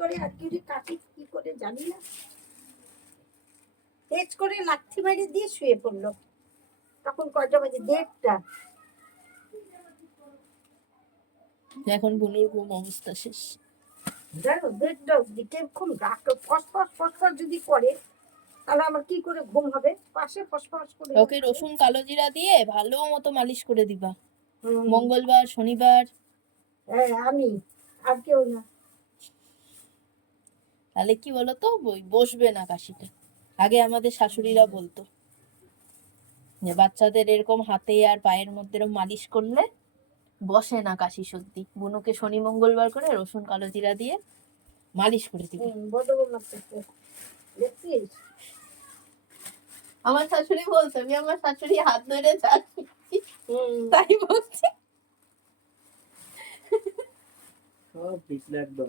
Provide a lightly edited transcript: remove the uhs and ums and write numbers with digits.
করে আর কি কাটি কি করে জানি না, তেজ করে লাথি মেরে দিয়ে শুয়ে পড়লো। তখন কয়টা বাজে? 1:30টা। এখন বুনুর ঘুম অবস্থা শেষ। জানো 1:30টা অব্দি খুব রাগ ফসফস ফসফস যদি করে তাহলে আমার কি করে ঘুম হবে? পাশে ফসফস করে ওকে রসুন কালো জিরা দিয়ে ভালো মতো মালিশ করে দিবা হুম। মঙ্গলবার শনিবার। হ্যাঁ আমি, আর কেউ না। তাহলে কি বলতো বসবে না কাশিটা। আগে আমাদের শাশুড়িরা বলতো যে বাচ্চাদের এরকম হাতে আর পায়ের মধ্যে এরকম মালিশ করলে বসে না কাশি সর্দি। বুনুকে শনি মঙ্গলবার করে রসুন কালো জিরা দিয়ে মালিশ করে দিবে। দেখছিস আমার শাশুড়ি বলতো, আমি আমার শাশুড়ি হাত ধরে যাচ্ছি তাই বলছি। সব পিছলে একবার